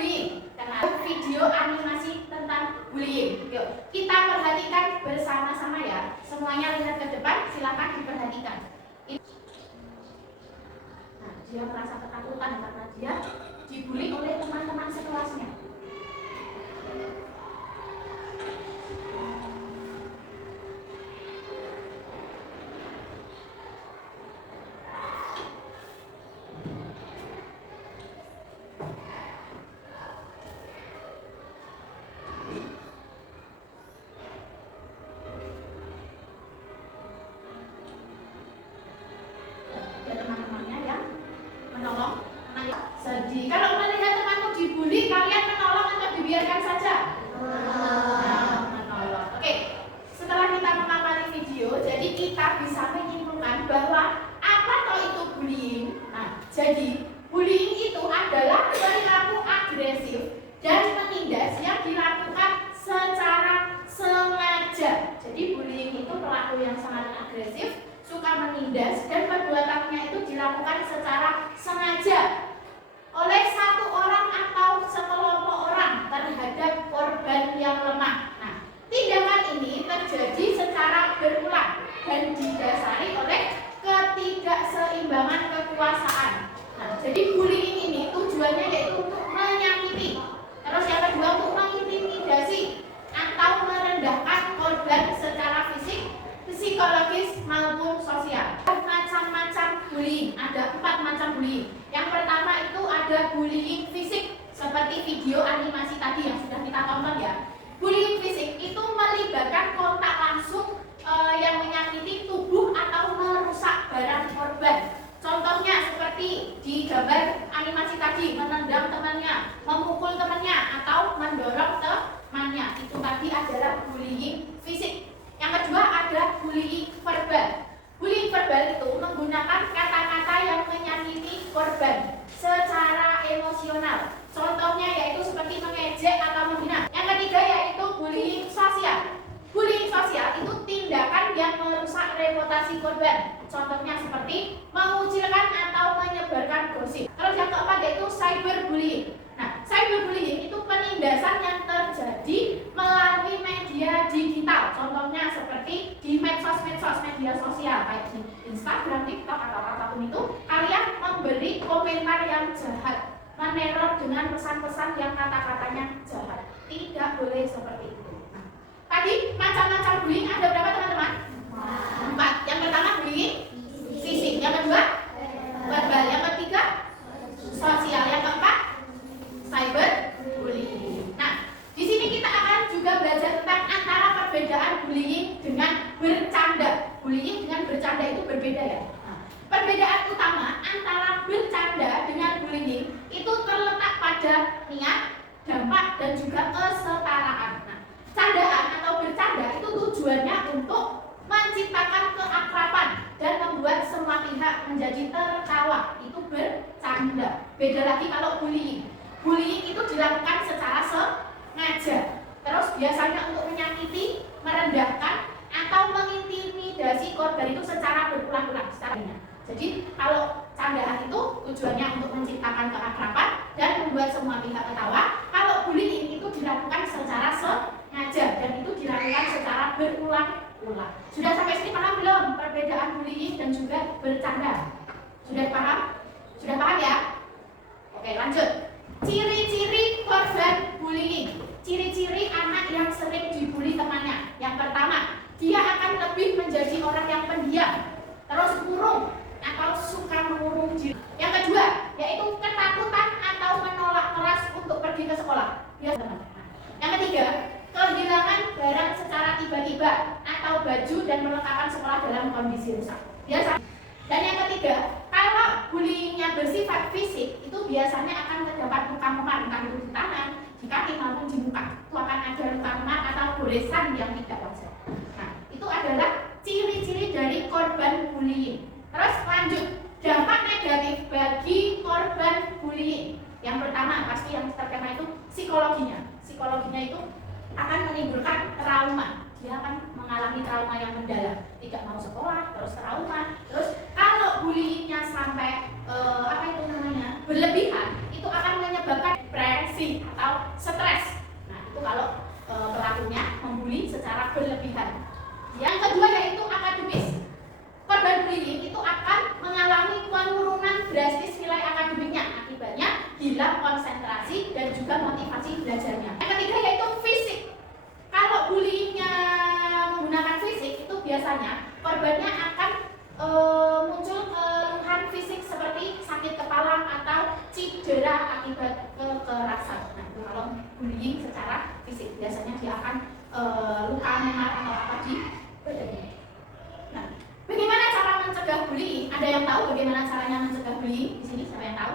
bullying. Karena video animasi tentang bullying. Yuk, kita perhatikan bersama-sama ya. Semuanya lihat ke depan, silakan diperhatikan. Nah, dia merasa ketakutan karena dia dibully oleh teman-teman sekelasnya. Menolong, sedih. Kalau melihat temanmu dibully, kalian menolong atau dibiarkan saja? Menolong. Oke, setelah kita mengamati video, jadi kita bisa menyimpulkan bahwa apa toh itu bullying. Nah, jadi bullying itu adalah perilaku agresif dan menindas yang dilakukan secara sengaja. Jadi bullying itu perilaku yang sangat agresif, suka menindas, dan perbuatannya itu dilakukan secara sengaja oleh satu orang atau sekelompok orang terhadap korban yang lemah. Nah, tindakan ini terjadi secara berulang dan didasari oleh ketidakseimbangan kekuasaan. Nah, jadi bullying ini tujuannya yaitu untuk menyakiti, terus yang kedua untuk mengintimidasi atau merendahkan korban secara fisik, psikologis maupun sosial. Macam-macam bullying, ada 4 macam bullying. Yang pertama itu ada bullying fisik, seperti video animasi tadi yang sudah kita tonton ya. Bullying fisik itu melibatkan kontak langsung yang menyakiti tubuh atau merusak barang korban. Contohnya seperti di gambar animasi tadi, menendang temannya, memukul temannya, atau mendorong temannya. Itu tadi adalah bullying fisik. Yang kedua ada bullying verbal. Bullying verbal itu menggunakan kata-kata yang menyakiti korban secara emosional. Contohnya yaitu seperti mengejek atau menghina. Yang ketiga yaitu bullying sosial. Bullying sosial itu tindakan yang merusak reputasi korban. Contohnya seperti mengucilkan atau menyebarkan gosip. Terus yang keempat yaitu cyberbullying. Nah, cyberbullying itu penindasan yang terjadi melalui media digital. Contohnya seperti di medsos-medsos, media sosial kayak di Instagram, TikTok atau apapun itu, kalian memberi komentar yang jahat, meneror dengan pesan-pesan yang kata-katanya jahat. Tidak boleh seperti itu. Nah, tadi macam-macam bullying ada berapa teman-teman? 4. Yang pertama bullying fisik, yang kedua verbal, yang ketiga sosial, yang keempat cyberbullying. Nah, di sini kita akan juga belajar tentang antara perbedaan bullying dengan bercanda. Bullying dengan bercanda itu berbeda ya. Nah, perbedaan utama antara bercanda dengan bullying itu terletak pada niat, dampak, dan juga kesetaraan. Nah, candaan atau bercanda itu tujuannya untuk menciptakan keakraban dan membuat semua pihak menjadi tertawa. Itu bercanda. Beda lagi kalau bullying. Bullying itu dilakukan secara sengaja. Terus biasanya untuk menyakiti, merendahkan, atau mengintimidasi korban itu secara berulang-ulang. Jadi kalau candaan itu tujuannya untuk menciptakan keakraban dan membuat semua pihak ketawa. Kalau bullying itu dilakukan secara sengaja dan itu dilakukan secara berulang-ulang. Sudah sampai sini paham belum perbedaan bullying dan juga bercanda? Sudah paham? Sudah paham ya? Oke, lanjut. Ciri-ciri korban bullying. Ciri-ciri anak yang sering dibully temannya. Yang pertama, dia akan lebih menjadi orang yang pendiam, terus murung atau suka mengurung diri. Yang kedua, yaitu ketakutan atau menolak keras untuk pergi ke sekolah. Yang ketiga, kehilangan barang secara tiba-tiba atau baju dan melekatkan sekolah dalam kondisi rusak. Biasa. Dan yang ketiga, kalau bullyingnya bersifat fisik, itu biasanya akan terdapat luka memar, entah itu di tangan, di kaki maupun di muka. Itu akan ada luka memar atau goresan yang tidak wajar. Nah, itu adalah ciri-ciri dari korban bullying. Terus lanjut, dampak negatif bagi korban bullying. Yang pertama pasti yang terkena itu psikologinya. Psikologinya itu akan menimbulkan trauma. Dia akan mengalami trauma yang mendalam, tidak mau sekolah, terus trauma. Terus kalau bullyingnya sampai berlebihan, itu akan menyebabkan depresi. perilakunya membuli secara berlebihan. Yang kedua yaitu akademis. Korban bullying itu akan mengalami penurunan drastis nilai akademiknya, akibatnya hilang konsentrasi dan juga motivasi belajarnya. Yang ketiga yaitu fisik. Kalau bullyingnya menggunakan fisik itu biasanya korbannya akan muncul keluhan fisik seperti sakit kepala atau cedera akibat kekerasan. Nah, itu kalau bullying secara fisik biasanya dia akan luka memar atau apa di badannya. Nah, bagaimana cara mencegah bullying? Ada yang tahu bagaimana caranya mencegah bullying? Di sini siapa yang tahu?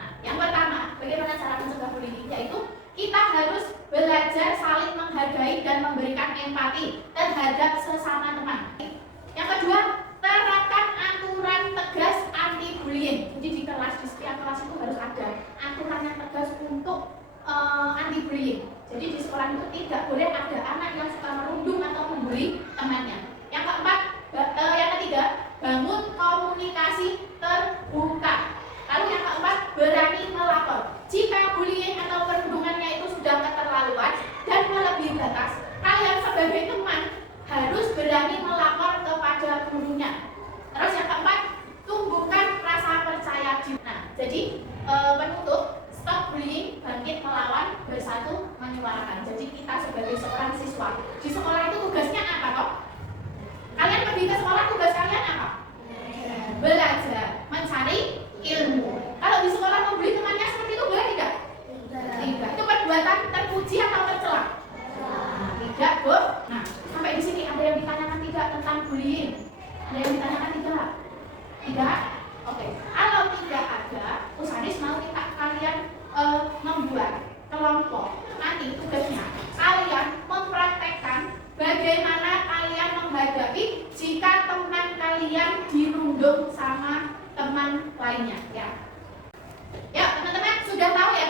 Nah, yang pertama, bagaimana cara mencegah bullying? Yaitu kita harus belajar saling menghargai dan memberikan empati terhadap sesama teman. Yang kedua, terapkan aturan tegas anti bullying. Jadi di kelas, di setiap kelas itu harus ada aturan yang tegas untuk anti bullying. Jadi di sekolah itu tidak boleh ada anak yang suka merundung atau membuli temannya. Yang keempat, yang ketiga, bangun komunikasi terbuka. Lalu yang keempat, berani melapor. Jika bullying atau perundungannya itu sudah keterlaluan dan melebihi batas, kalian sebagai teman harus berani melapor kepada gurunya. Terus yang keempat, tumbuhkan rasa percaya diri. Nah, jadi penutup, stop bullying, bangkit melawan, bersatu menyuarakan. Jadi kita sebagai seorang siswa di sekolah itu tugasnya apa kok? Kalian pergi ke sekolah, tugas kalian apa? Belajar, mencari ilmu. Kalau di sekolah membuli temannya seperti itu boleh tidak? Tidak. Itu perbuatan terpuji atau tercela? Tidak, Bu. Nah, sampai di sini ada yang ditanyakan tidak tentang bullying? Ada yang ditanyakan tidak? Tidak? Oke. Kalau tidak ada, Usanis mau kalian membuat kelompok. Nanti tugasnya kalian mempraktekkan bagaimana kalian menghadapi jika teman kalian dirundung sama teman lainnya, ya. Ya, teman-teman sudah tahu ya